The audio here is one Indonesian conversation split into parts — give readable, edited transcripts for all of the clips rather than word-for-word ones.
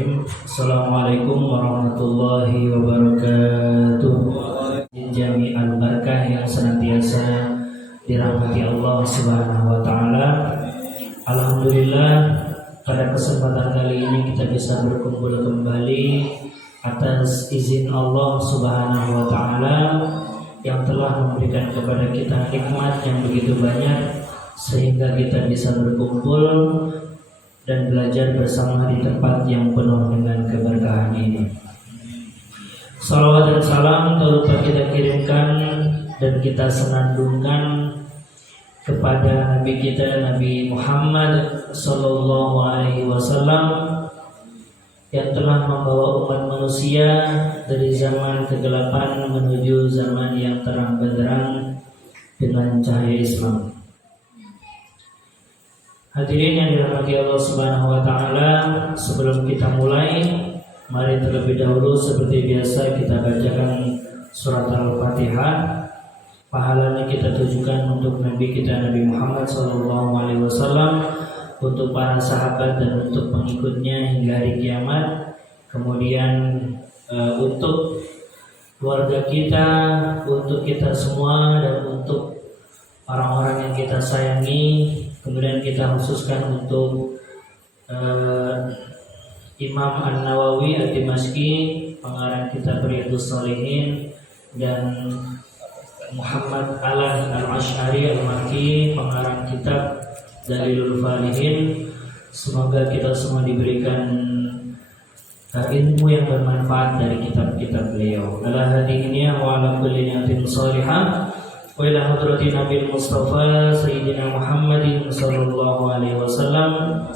Bismillahirrahmanirrahim. Assalamualaikum warahmatullahi wabarakatuh. Jami'al barakah yang senantiasa dirahmati Allah Subhanahu wa taala. Alhamdulillah, pada kesempatan kali ini kita bisa berkumpul kembali atas izin Allah Subhanahu wa taala yang telah memberikan kepada kita nikmat yang begitu banyak sehingga kita bisa berkumpul dan belajar bersama di tempat yang penuh dengan keberkahan ini. Salawat dan salam tak kita kirimkan dan kita senandungkan kepada Nabi kita, Nabi Muhammad Sallallahu Alaihi Wasallam, yang telah membawa umat manusia dari zaman kegelapan menuju zaman yang terang benderang dengan cahaya Islam. Hadirin yang dirahmati Allah Subhanahu wa taala, sebelum kita mulai, mari terlebih dahulu seperti biasa kita bacakan surat Al-Fatihah. Pahalanya kita tujukan untuk Nabi kita Nabi Muhammad SAW, untuk para sahabat dan untuk pengikutnya hingga hari kiamat. Kemudian untuk keluarga kita, untuk kita semua, dan untuk orang-orang yang kita sayangi. Kemudian kita khususkan untuk Imam An-Nawawi Ad-Dimashqi, pengarang kitab Riyadhus Shalihin, dan Muhammad Alan Al-Asy'ari Al-Makki, pengarang kitab Dalilul Falihin. Semoga kita semua diberikan ilmu yang bermanfaat dari kitab-kitab beliau. Ala hadiniya wa ala kulli niyatin salihah wa ila hadratin Nabi Mustafa Sayyidina Muhammadin sallallahu alaihi wasallam.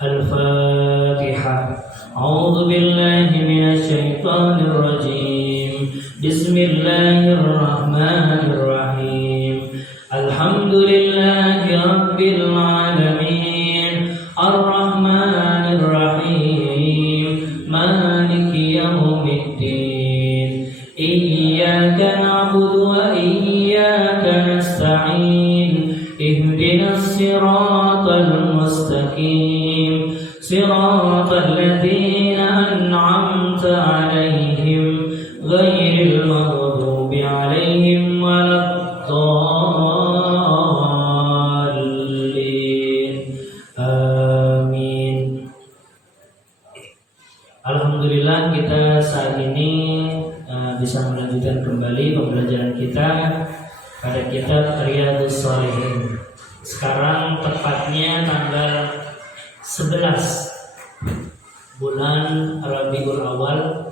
Al-Fatihah. A'udzu billahi minasy syaithanir rajim. Bismillahirrahmanirrahim. Alhamdulillahi rabbil alamin. Ar-Rahmanir Rahim. Maliki yaumiddin. Iyyaka na'budu wa iyyaka nasta'in. Ihdinas siratal mustaqim. Siratal ladzina an'amta 'alaihim ghairil maghdubi 'alaihim waladdallin. Amin. Alhamdulillah, kita saat ini bisa melanjutkan kembali pembelajaran kita pada kitab Riyadhus Shalihin. Sekarang tepatnya tanggal 11 bulan Rabiul Awal,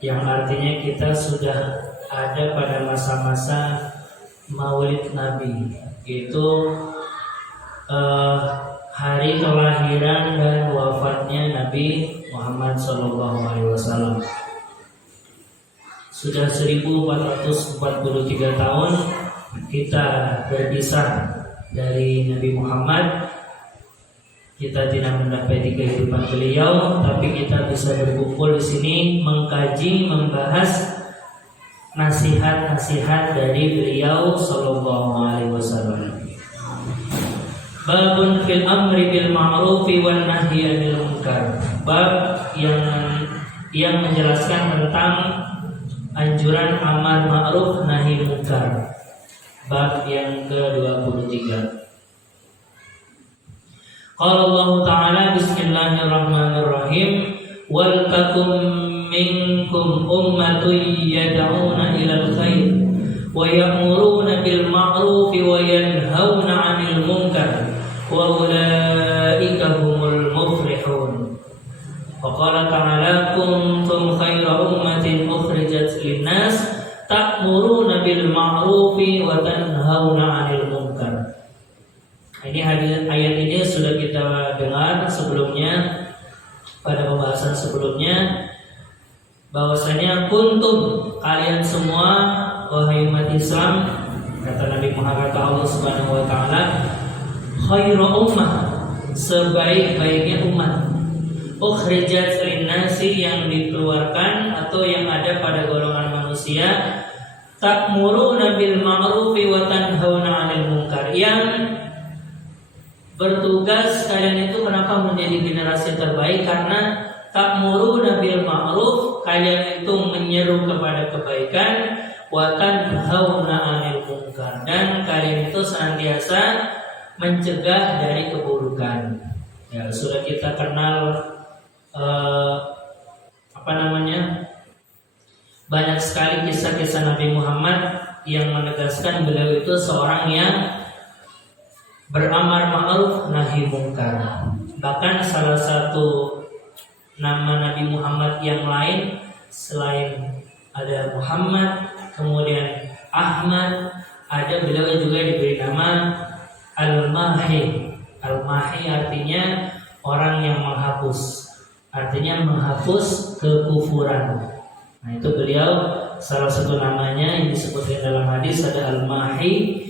yang artinya kita sudah ada pada masa-masa Maulid Nabi, yaitu hari kelahiran dan wafatnya Nabi Muhammad SAW. Sudah 1443 tahun kita berpisah dari Nabi Muhammad. Kita tidak mendapati kehidupan beliau, tapi kita bisa berkumpul di sini mengkaji, membahas nasihat-nasihat dari beliau sallallahu alaihi wasallam. Babun fil amri bil ma'rufi wan nahyi 'anil munkar. Bab yang menjelaskan tentang anjuran amar ma'ruf nahi munkar. Bab yang ke-23. Qala Allah Ta'ala, Bismillahirrahmanirrahim. Wal takum minkum ummatun yad'una ilal khair wa ya'muruna bil ma'ruf wa yanhauna 'anil munkar wa ulaika humul muflihun. Wa qala ta'ala, kuntum khayra ummatin ukhrijat lin-nas ta'muruna bil ma'ruf wa tanhauna 'anil munkar. Ini ayat ini sudah kita dengar sebelumnya pada pembahasan sebelumnya, bahwasanya kuntum, kalian semua wahai umat Islam, kata Nabi Muhammad Allah Subhanahu wa taala, khairu ummah, sebaik-baiknya umat, ukhrijat linnasi, yang dikeluarkan atau yang ada pada golongan manusia, ta'muruna bil ma'rufi wa tanhauna 'anil munkar, yang bertugas kalian itu kenapa menjadi generasi terbaik? Karena ta'muruna bil ma'ruf, kalian itu menyeru kepada kebaikan, wa tanhauna 'anil munkar, dan kalian itu senantiasa mencegah dari keburukan. Ya, sudah kita kenal banyak sekali kisah-kisah Nabi Muhammad yang menegaskan beliau itu seorang yang beramar ma'ruf nahi munkar. Bahkan salah satu nama Nabi Muhammad yang lain selain ada Muhammad, kemudian Ahmad, ada beliau juga diberi nama Al-Mahi. Al-Mahi artinya orang yang menghapus, artinya menghapus kekufuran. Nah, itu beliau salah satu namanya yang disebutkan dalam hadis ada Al-Mahi,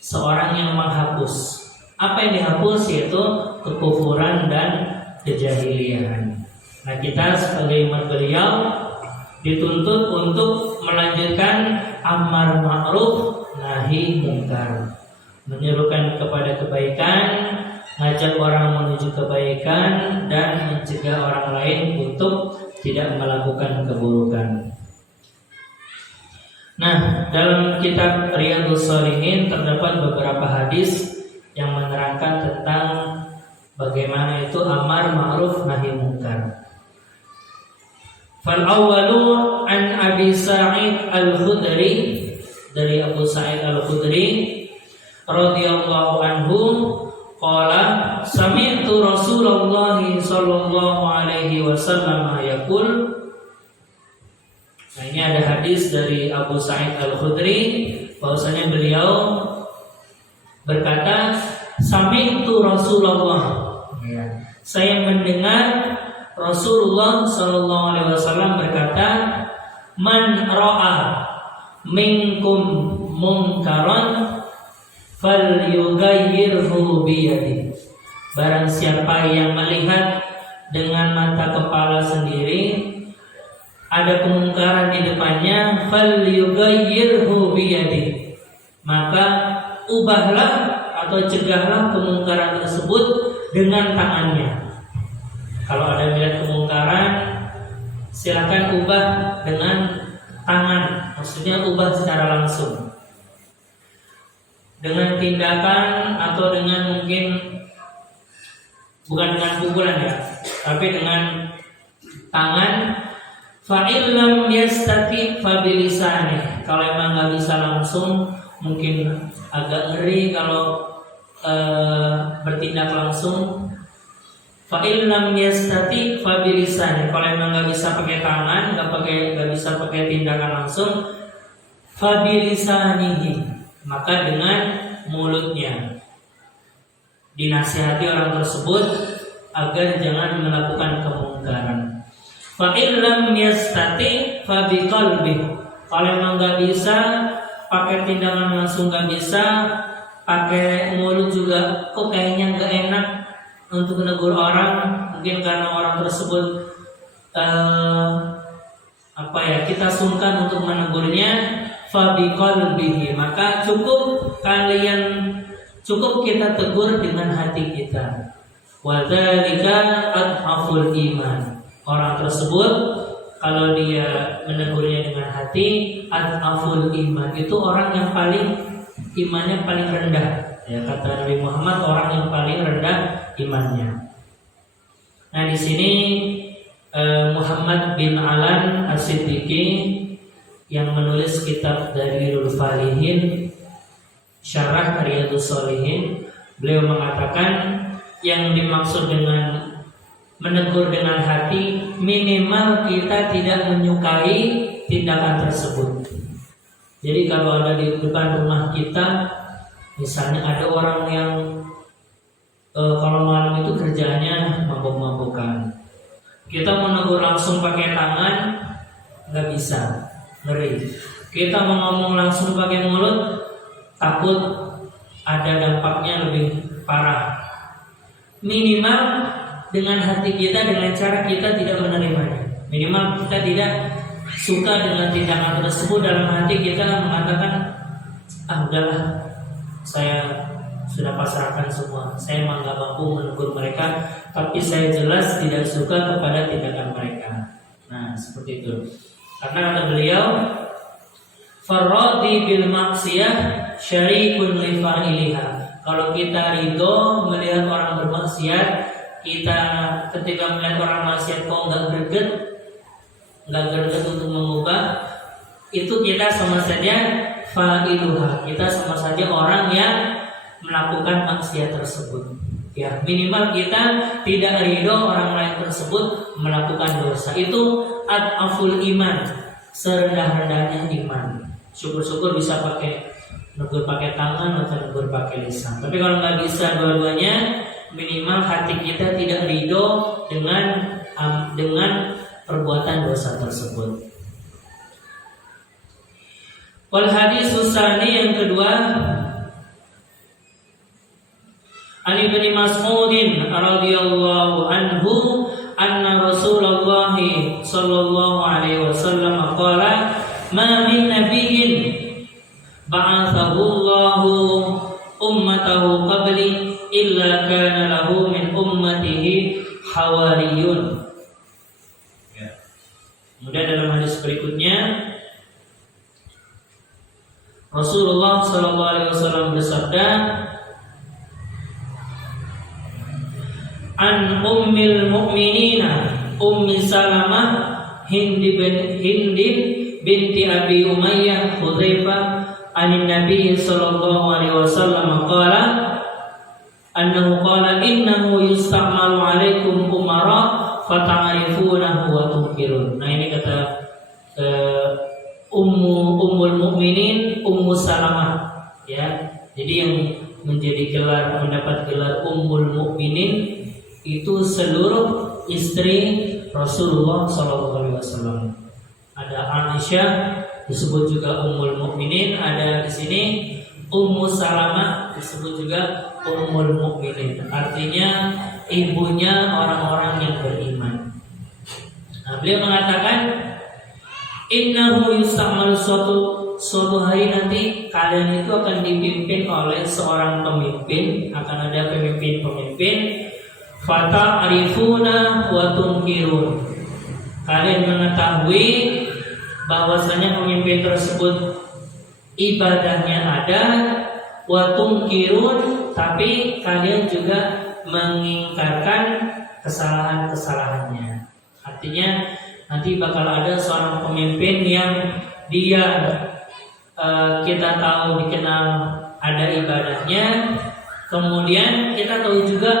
seorang yang menghapus. Apa yang dihapus? Yaitu kekufuran dan kejahilian. Nah, kita sebagai umat beliau dituntut untuk melanjutkan amar ma'ruf nahi munkar, menyerukan kepada kebaikan, ngajak orang menuju kebaikan, dan mencegah orang lain untuk tidak melakukan keburukan. Nah, dalam kitab Riyadhus Shalihin terdapat beberapa hadis yang menerangkan tentang bagaimana itu amar ma'ruf nahi munkar. Fal awwalu an Abi Sa'id Al-Khudri, dari Abu Sa'id Al-Khudri radhiyallahu anhu qala sami'tu Rasulullah sallallahu alaihi wasallam yaqul. Nah, ini ada hadis dari Abu Sa'id Al-Khudri bahwasanya beliau berkata sami'tu Rasulullah, ya, saya mendengar Rasulullah sallallahu alaihi wasallam berkata, man ra'a minkum munkaran falyughayyirhu biyadihi. Barang siapa yang melihat dengan mata kepala sendiri ada kemungkaran di depannya, falyughayyirhu biyadihi, maka ubahlah atau cegahlah kemungkaran tersebut dengan tangannya. Kalau ada melihat kemungkaran, silakan ubah dengan tangan, maksudnya ubah secara langsung. Dengan tindakan atau dengan mungkin bukan dengan pukulan ya, tapi dengan tangan. Fa'il lam yastati fa bilisani. Kalau emang nggak bisa langsung, mungkin agak ngeri kalau bertindak langsung. Fa'il lam yastati fa bilisani. Kalau emang nggak bisa pakai tangan, nggak bisa pakai tindakan langsung, fa bilisanihi, maka dengan mulutnya dinasihati orang tersebut agar jangan melakukan kemungkaran. Fa illam yastati fa biqalbi. Kalau memang nggak bisa pakai tindakan langsung, nggak bisa pakai mulut juga, kok kayaknya nggak enak untuk menegur orang, mungkin karena orang tersebut kita sungkan untuk menegurnya. Fa biqalbihi, maka cukup kita tegur dengan hati kita. Wa dzalika adhaful iman. Orang tersebut kalau dia menegurnya dengan hati, adhaful iman, itu orang yang imannya paling rendah. Ya, kata Nabi Muhammad, orang yang paling rendah imannya. Nah, di sini Muhammad bin Alan As-Siddiqi yang menulis kitab Dalilul Falihin Syarah Riyadhus Shalihin, beliau mengatakan yang dimaksud dengan menegur dengan hati, minimal kita tidak menyukai tindakan tersebut. Jadi kalau ada di depan rumah kita, misalnya ada orang yang kalau malam itu kerjanya mabuk-mabukan, kita menegur langsung pakai tangan nggak bisa, ngeri. Kita mau ngomong langsung pakai mulut, takut ada dampaknya lebih parah. Minimal dengan hati kita, dengan cara kita tidak menerimanya. Minimal kita tidak suka dengan tindakan tersebut. Dalam hati kita mengatakan, udahlah, saya sudah pasrahkan semua. Saya memang nggak mampu menegur mereka, tapi saya jelas tidak suka kepada tindakan mereka. Nah, seperti itu. Karena kata beliau, farradi bil maksiyah syarikun li fa'iliha. Kalau kita ridho melihat orang bermaksiat, kita ketika melihat orang maksiat kok nggak greget untuk mengubah, itu kita sama saja fa'iluha. Kita sama saja orang yang melakukan maksiat tersebut. Ya, minimal kita tidak ridho orang lain tersebut melakukan dosa. Itu adaful iman, serendah-rendahnya iman. Syukur-syukur bisa negur pakai tangan atau negur pakai lisan. Tapi kalau nggak bisa dua-duanya, minimal hati kita tidak ridho dengan perbuatan dosa tersebut. Wal hadis tsani yang kedua, Ali bin Mas'ud radhiyallahu anhu anna Rasulullah sallallahu alaihi wasallam qala ma min nabiyyin ba'athahu Allahu ummatahu qabli illa kana lahu min ummatihi hawariyun. Kemudian dalam hadis berikutnya Rasulullah sallallahu alaihi wasallam bersabda, an ummil mu'minina ummi Salamah Hindi binti Abi Umayyah Hudzaifah anin Nabi sallallahu alaihi wasallam qala annahu qala innahu yusta'malu alaikum umara fata'rifunahu wa tunkirun. Nah, ini kata ummul mukminin Ummu Salamah, ya. Jadi yang mendapat gelar ummul mukminin itu seluruh istri Rasulullah SAW. Ada Aisyah disebut juga ummul mukminin, ada di sini Ummu Salamah disebut juga ummul mukminin. Artinya ibunya orang-orang yang beriman. Nah, beliau mengatakan innahu yusta'mal suatu hari nanti kalian itu akan dipimpin oleh seorang pemimpin, akan ada pemimpin fata'rifuna wa tunkirun. Kalian mengetahui bahwasanya pemimpin tersebut ibadahnya ada, wa tunkirun, tapi kalian juga mengingkarkan kesalahan-kesalahannya. Artinya nanti bakal ada seorang pemimpin yang dia kita tahu dikenal ada ibadahnya, kemudian kita tahu juga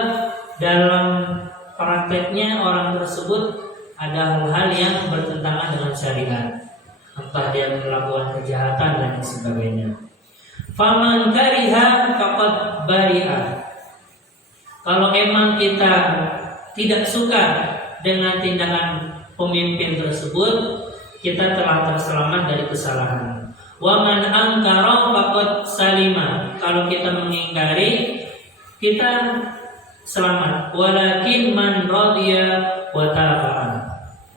dalam prakteknya orang tersebut ada hal-hal yang bertentangan dengan syariat, entah dia melakukan kejahatan dan sebagainya. Faman kariha faqad bari'a. Kalau emang kita tidak suka dengan tindakan pemimpin tersebut, kita telah terselamat dari kesalahan. Wa man ankara faqad salima. Kalau kita mengingkari, kita selamat. Walakin man radiya wa taba'a.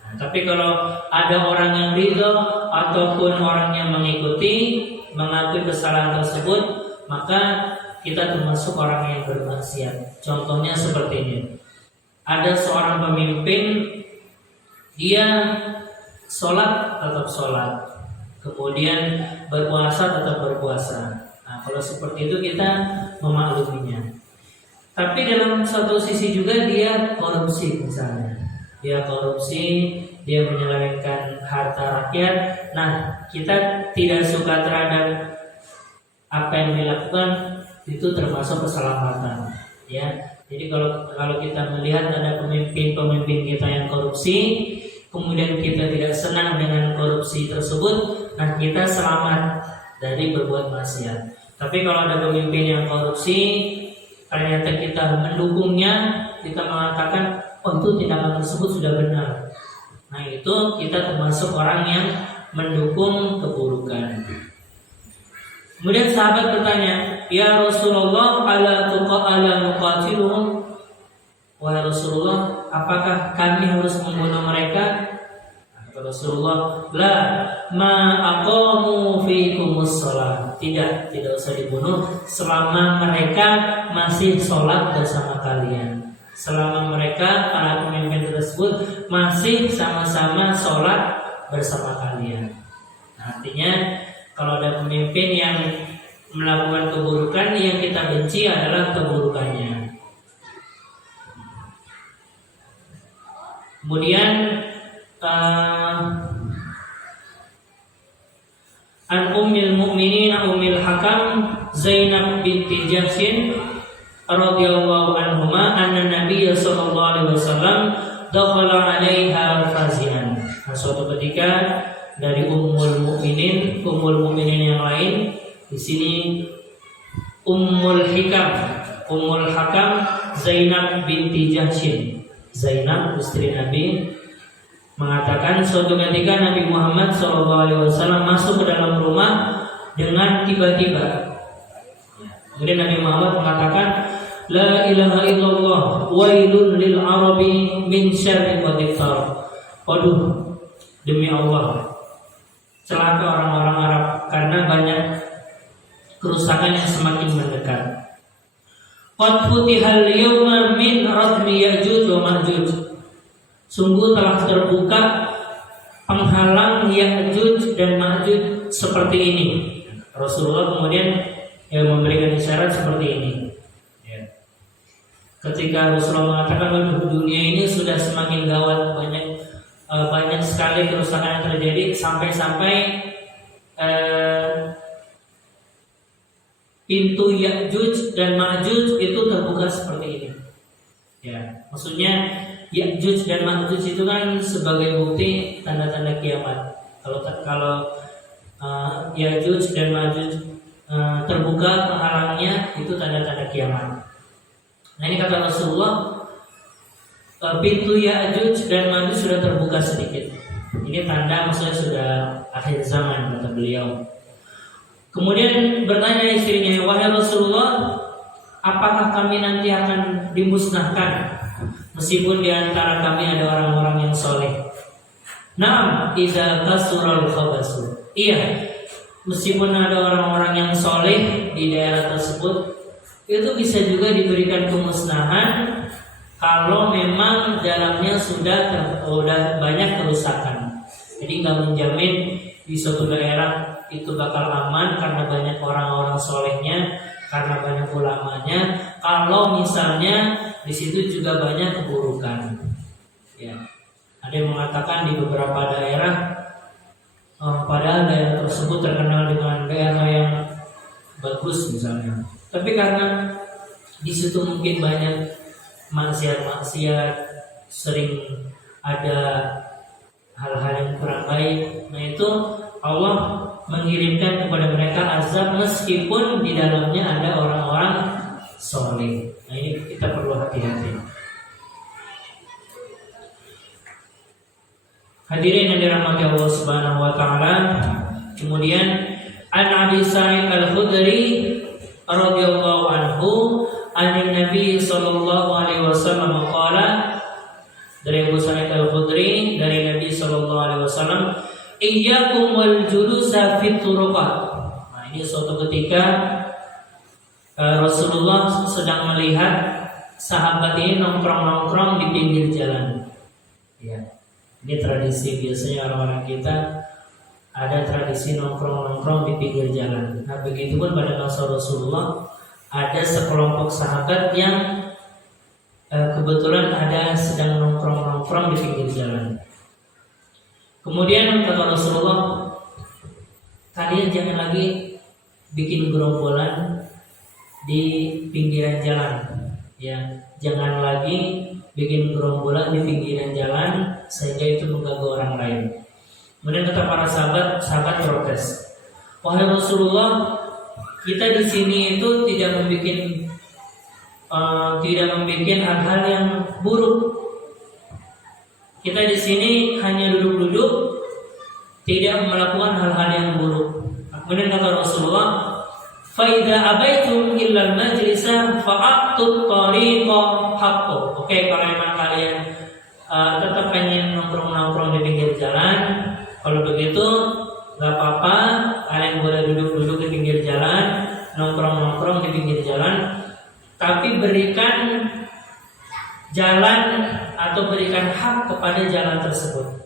Nah, tapi kalau ada orang yang ridho ataupun orang yang mengakui kesalahan tersebut, maka kita termasuk orang yang bermaksiat. Contohnya seperti ini. Ada seorang pemimpin, dia sholat tetap sholat, kemudian berpuasa tetap berpuasa. Nah, kalau seperti itu kita memakluminya. Tapi dalam satu sisi juga dia korupsi misalnya. Dia korupsi, dia menyelewengkan harta rakyat. Nah, kita tidak suka terhadap apa yang dilakukan, itu termasuk keselamatan, ya. Jadi kalau kita melihat ada pemimpin kita yang korupsi, kemudian kita tidak senang dengan korupsi tersebut, nah kita selamat dari berbuat maksiat. Tapi kalau ada pemimpin yang korupsi, ternyata kita mendukungnya, kita mengatakan, oh itu tindakan tersebut sudah benar. Nah itu kita termasuk orang yang mendukung keburukan. Kemudian sahabat bertanya, ya Rasulullah, ala nuqatiluhum? Wahai Rasulullah, apakah kami harus membunuh mereka? Kata Rasulullah, la ma aqamu fikumus shalah. Tidak usah dibunuh selama mereka masih sholat bersama kalian. Selama mereka para pemimpin tersebut masih sama-sama sholat bersama kalian. Artinya kalau ada pemimpin yang melakukan keburukan, yang kita benci adalah keburukannya. Kemudian an ummil mu'minin ummil hakam Zainab binti Jahsyin radhiyallahu anhuma anna Nabiy sallallahu alaihi wasallam dakhala 'alaiha fazian. Suatu ketika dari ummul mukminin yang lain, di sini ummul hakam Zainab binti Jahsyin. Zainab istri Nabi mengatakan suatu ketika Nabi Muhammad SAW masuk ke dalam rumah dengan tiba-tiba. Kemudian Nabi Muhammad mengatakan, La ilaha illallah, wailun lil arabi min syarri wa dhikar. Waduh, demi Allah, celaka orang-orang Arab karena banyak kerusakan yang semakin mendekat. Qad futihal yawma min radmi Ya'juj wa Ma'juj. Sungguh telah terbuka penghalang Ya'juj dan Ma'juj seperti ini. Rasulullah kemudian memberikan isyarat seperti ini. Ketika Rasulullah mengatakan dunia ini sudah semakin gawat, banyak sekali kerusakan yang terjadi sampai pintu Ya'juj dan Ma'juj itu terbuka seperti ini. Ya, maksudnya Ya'juj dan Ma'juj itu kan sebagai bukti tanda-tanda kiamat. Kalau Ya'juj dan Ma'juj terbuka penghalangnya, itu tanda-tanda kiamat. Nah, ini kata Rasulullah, pintu Ya'juj dan Ma'juj sudah terbuka sedikit. Ini tanda maksudnya sudah akhir zaman, kata beliau. Kemudian bertanya istrinya, wahai Rasulullah, apakah kami nanti akan dimusnahkan meskipun di antara kami ada orang-orang yang soleh? Naam, idza kasural khabasu. Iya, meskipun ada orang-orang yang soleh di daerah tersebut, itu bisa juga diberikan kemusnahan kalau memang dalamnya sudah banyak kerusakan. Jadi nggak menjamin di suatu daerah itu bakal aman karena banyak orang-orang solehnya, karena banyak ulamanya. Kalau misalnya di situ juga banyak keburukan. Ya, ada yang mengatakan di beberapa daerah, padahal daerah tersebut terkenal dengan daerah yang bagus misalnya, tapi karena di situ mungkin banyak maksiat, sering ada hal-hal yang kurang baik. Nah, itu Allah mengirimkan kepada mereka azab meskipun di dalamnya ada orang-orang soleh. Nah, ini kita perlu hati-hati. Hadirin yang dirahmati Allah Subhanahu wa taala. Kemudian An Abi Sa'id Al-Khudri radhiyallahu anhu anin Nabi sallallahu alaihi wasallam qala, dari Abu Sa'id Al-Khudri dari Nabi sallallahu alaihi wasallam, iyyakum wal julusa fit turuqat. Nah, ini suatu ketika Rasulullah sedang melihat sahabat ini nongkrong-nongkrong di pinggir jalan. Ya, ini tradisi biasanya orang-orang kita ada tradisi nongkrong-nongkrong di pinggir jalan. Nah, begitupun pada masa Rasulullah ada sekelompok sahabat yang kebetulan ada sedang nongkrong-nongkrong di pinggir jalan. Kemudian kata Rasulullah, kalian jangan lagi bikin gerombolan di pinggiran jalan. Ya, jangan lagi bikin gerombolan di pinggiran jalan sehingga itu mengganggu orang lain. Kemudian kata para sahabat protes, wahai Rasulullah, kita di sini itu tidak membuat hal-hal yang buruk. Kita di sini hanya duduk-duduk, tidak melakukan hal-hal yang buruk. Kemudian kata Rasulullah, fa idza abaitum illa al-majlisa fa'atut tariqa haqqo. Oke, kalau memang kalian tetap pengen nongkrong-nongkrong di pinggir jalan, begitu nggak apa-apa, kalian boleh duduk-duduk di pinggir jalan, nongkrong-nongkrong di pinggir jalan, tapi berikan jalan atau berikan hak kepada jalan tersebut.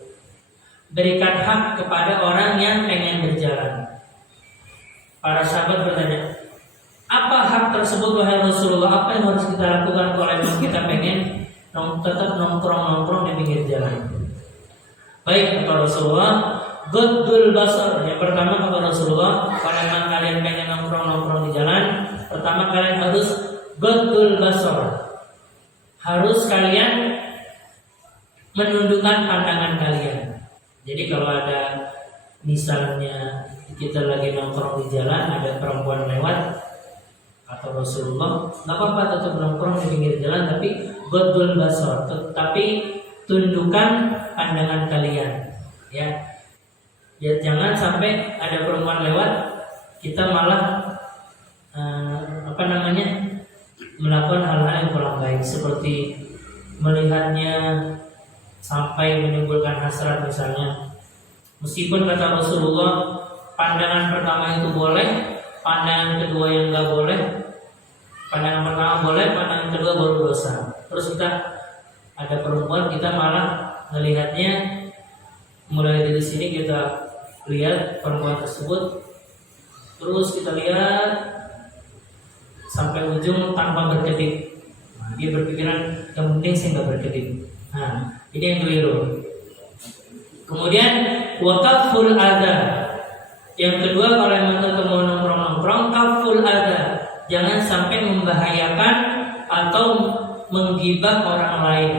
Berikan hak kepada orang yang pengen berjalan. Para sahabat bertanya, apa hak tersebut wahai Rasulullah? Apa yang harus kita lakukan kalau memang kita pengen tetap nongkrong-nongkrong di pinggir jalan? Baik kata Rasulullah, ghaddul basar. Yang pertama kata Rasulullah, kalau memang kalian pengen nongkrong-nongkrong di jalan, pertama kalian harus ghaddul basar. Harus kalian menundukkan pandangan kalian. Jadi kalau ada misalnya kita lagi nongkrong di jalan, ada perempuan lewat, kata Rasulullah, nggak apa-apa tetap nongkrong di pinggir jalan, tapi ghaddul basar, tapi tundukkan pandangan kalian, ya. Ya jangan sampai ada perempuan lewat, kita malah melakukan hal-hal yang kurang baik, seperti melihatnya sampai menimbulkan hasrat misalnya. Meskipun kata Rasulullah, pandangan pertama itu boleh, pandangan kedua yang nggak boleh. Pandangan pertama boleh, pandangan kedua baru dosa. Terus kita ada perempuan, kita malah melihatnya, mulai dari sini kita lihat perempuan tersebut, terus kita lihat sampai ujung tanpa berkedip. Dia berpikiran yang penting saya nggak berkedip. Nah, ini yang keliru. Kemudian wakaful ada. Yang kedua, kalau memang ketemu nongkrong-nongkrong, kaful ada. Jangan sampai membahayakan atau menggibah orang lain.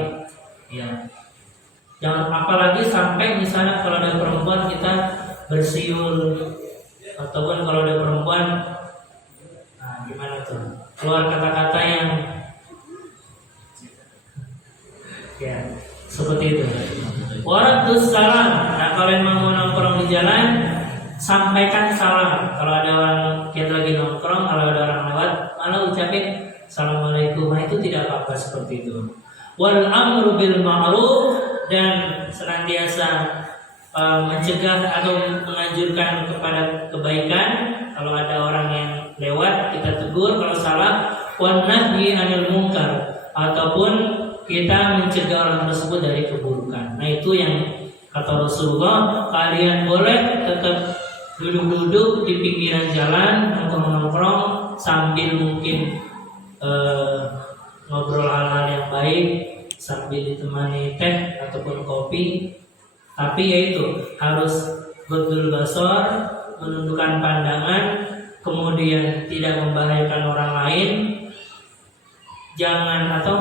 Ya. Jangan, apalagi sampai misalnya kalau ada perempuan kita bersiul, ataupun kalau ada perempuan, gimana tuh? Keluar kata-kata yang ya seperti itu. Waradus salam. Nah, kalau memang mau nongkrong di jalan, sampaikan salam. Kalau ada orang kita lagi nongkrong, kalau ada orang lewat, malah ucapin assalamualaikum. Nah, itu tidak apa-apa seperti itu. Wal amru bil ma'ruf, dan senantiasa mencegah atau menganjurkan kepada kebaikan. Kalau ada orang yang lewat, kita tegur. Kalau salah, wan nahyi anil munkar, ataupun kita mencegah orang tersebut dari keburukan. Nah, itu yang kata Rasulullah, kalian boleh tetap duduk-duduk di pinggiran jalan, nongkrong-nongkrong sambil mungkin ngobrol hal-hal yang baik, sambil ditemani teh ataupun kopi. Tapi yaitu harus ghaddul basar, menundukkan pandangan, kemudian tidak membahayakan orang lain, jangan atau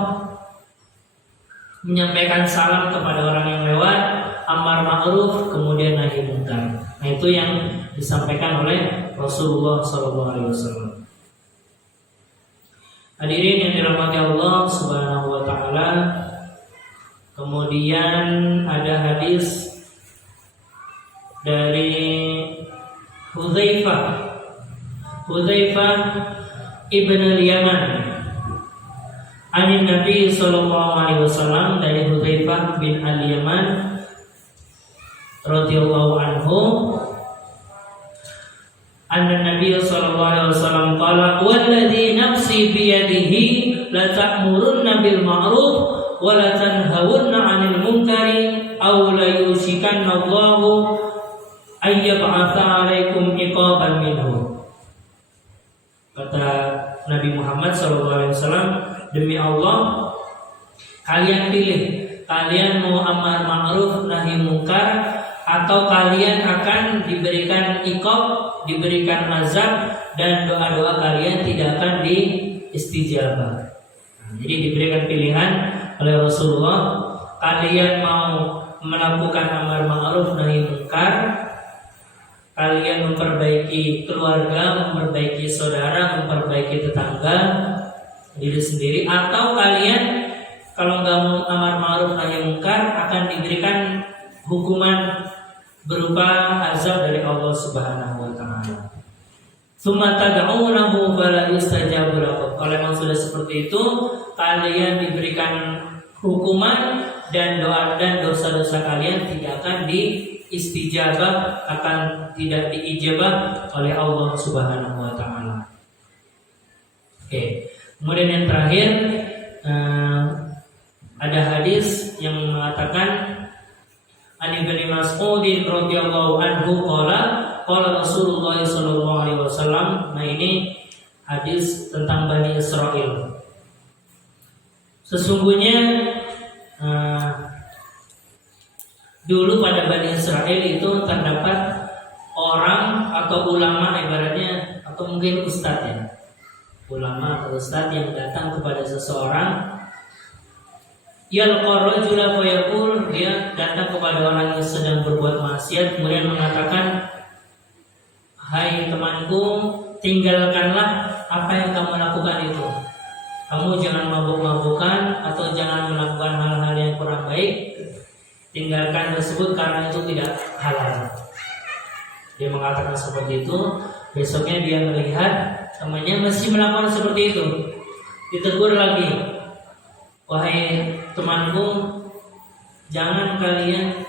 menyampaikan salam kepada orang yang lewat, amar ma'ruf, kemudian nahi munkar. Nah, itu yang disampaikan oleh Rasulullah SAW. Hadirin yang dirahmati Allah Subhanahu wa taala. Kemudian ada hadis dari Hudzaifah ibn al-Yaman, anin Nabi sallallahu alaihi wasallam, dari Hudzaifah bin al-Yaman radhiyallahu anhu, anna Nabi sallallahu alaihi wasallam qala, walladzi nafsi biyadihi la ta'murunna bil ma'ruf wa la tanhawunna 'anil munkari aw la yushikanna Allahu ay yab'atha 'alaikum iqaban minhu. Kata Nabi Muhammad SAW, demi Allah, kalian pilih, kalian mau amar ma'ruf nahi munkar, atau kalian akan diberikan iqab, diberikan azab, dan doa-doa kalian tidak akan diistijabah. Jadi diberikan pilihan oleh Rasulullah, kalian mau melakukan amar ma'ruf nahi munkar, kalian memperbaiki keluarga, memperbaiki saudara, memperbaiki tetangga, diri sendiri, atau kalian kalau nggak mau amar ma'ruf nahi munkar akan diberikan hukuman berupa azab dari Allah Subhanahu wa taala. Tsumma tad'unahu fala yustajabu lakum. Kalau memang sudah seperti itu, kalian diberikan hukuman dan doa dan dosa-dosa kalian tidak akan diistijabah, akan tidak diijabah oleh Allah Subhanahu wa taala. Oke. Kemudian yang terakhir ada hadis yang mengatakan An Ibnu Mas'ud radhiyallahu anhu qala Rasulullah sallallahu alaihi wasallam. Nah, ini hadis tentang Bani Israel. Sesungguhnya dulu pada Bani Israel itu terdapat orang atau ulama, ibaratnya atau mungkin ustadz ya, ulama atau ustadz yang datang kepada seseorang, yalqa rajula fa yaqul, dia datang kepada orang yang sedang berbuat maksiat kemudian mengatakan, hai temanku, tinggalkanlah apa yang kamu lakukan itu. Kamu jangan mabuk-mabukan atau jangan melakukan hal-hal yang kurang baik. Tinggalkan tersebut karena itu tidak halal. Dia mengatakan seperti itu. Besoknya dia melihat temannya masih melakukan seperti itu. Ditegur lagi, wahai temanku, jangan kalian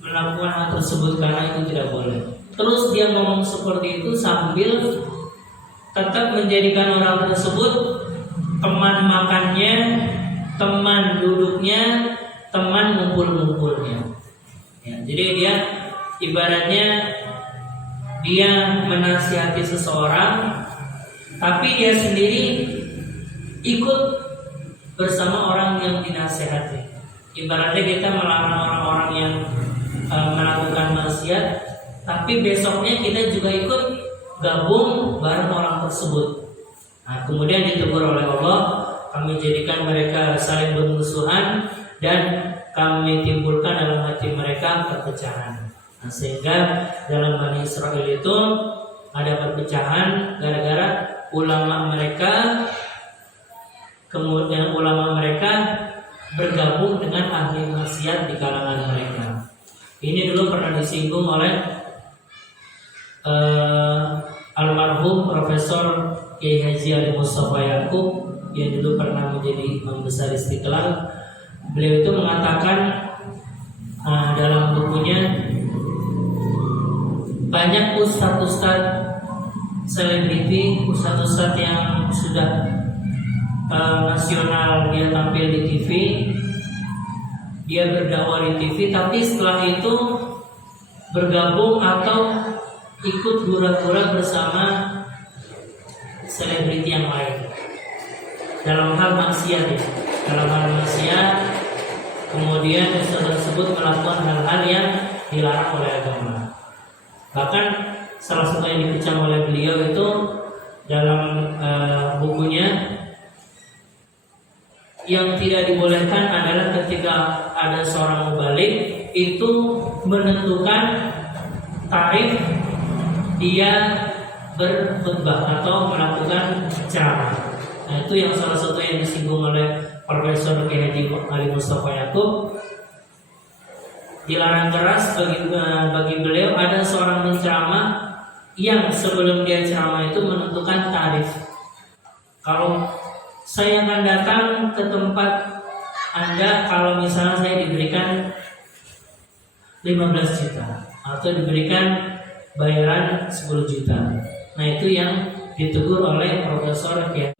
melakukan hal tersebut karena itu tidak boleh. Terus dia ngomong seperti itu sambil tetap menjadikan orang tersebut teman makannya, teman duduknya, teman ngumpul-ngumpulnya. Ya, jadi dia ibaratnya dia menasihati seseorang, tapi dia sendiri ikut bersama orang yang dinasihati. Ibaratnya kita melarang orang-orang yang melakukan maksiat, tapi besoknya kita juga ikut gabung bareng orang tersebut. Nah, kemudian ditegur oleh Allah, kami jadikan mereka saling bermusuhan dan kami timbulkan dalam hati mereka perpecahan. Nah, sehingga dalam Bani Israel itu ada perpecahan gara-gara ulama mereka, kemudian ulama mereka bergabung dengan ahli maksiat di kalangan mereka. Ini dulu pernah disinggung oleh almarhum Profesor Kiai Haji Ali Mustafa Yaqub yang dulu pernah menjadi Imam Besar Istiqlal. Beliau itu mengatakan dalam bukunya, banyak ustadz-ustadz selebriti, ustadz-ustadz yang sudah nasional, dia tampil di TV, dia berdakwah di TV, tapi setelah itu bergabung atau ikut gura-gura bersama selebriti yang lain dalam hal maksiat ya. Dalam hal maksiat, kemudian ustaz tersebut melakukan hal-hal yang dilarang oleh agama. Bahkan salah satu yang dikecam oleh beliau itu dalam bukunya, yang tidak dibolehkan adalah ketika ada seorang mubalik itu menentukan tarif dia berkhutbah atau melakukan ceramah. Nah, itu yang salah satu yang disinggung oleh Profesor Kiai Haji Ali Mustafa Yaqub. Dilarang keras bagi beliau ada seorang penceramah yang sebelum dia ceramah itu menentukan tarif. Kalau saya akan datang ke tempat Anda kalau misalnya saya diberikan 15 juta atau diberikan bayaran 10 juta. Nah, itu yang ditegur oleh Profesor Kiai.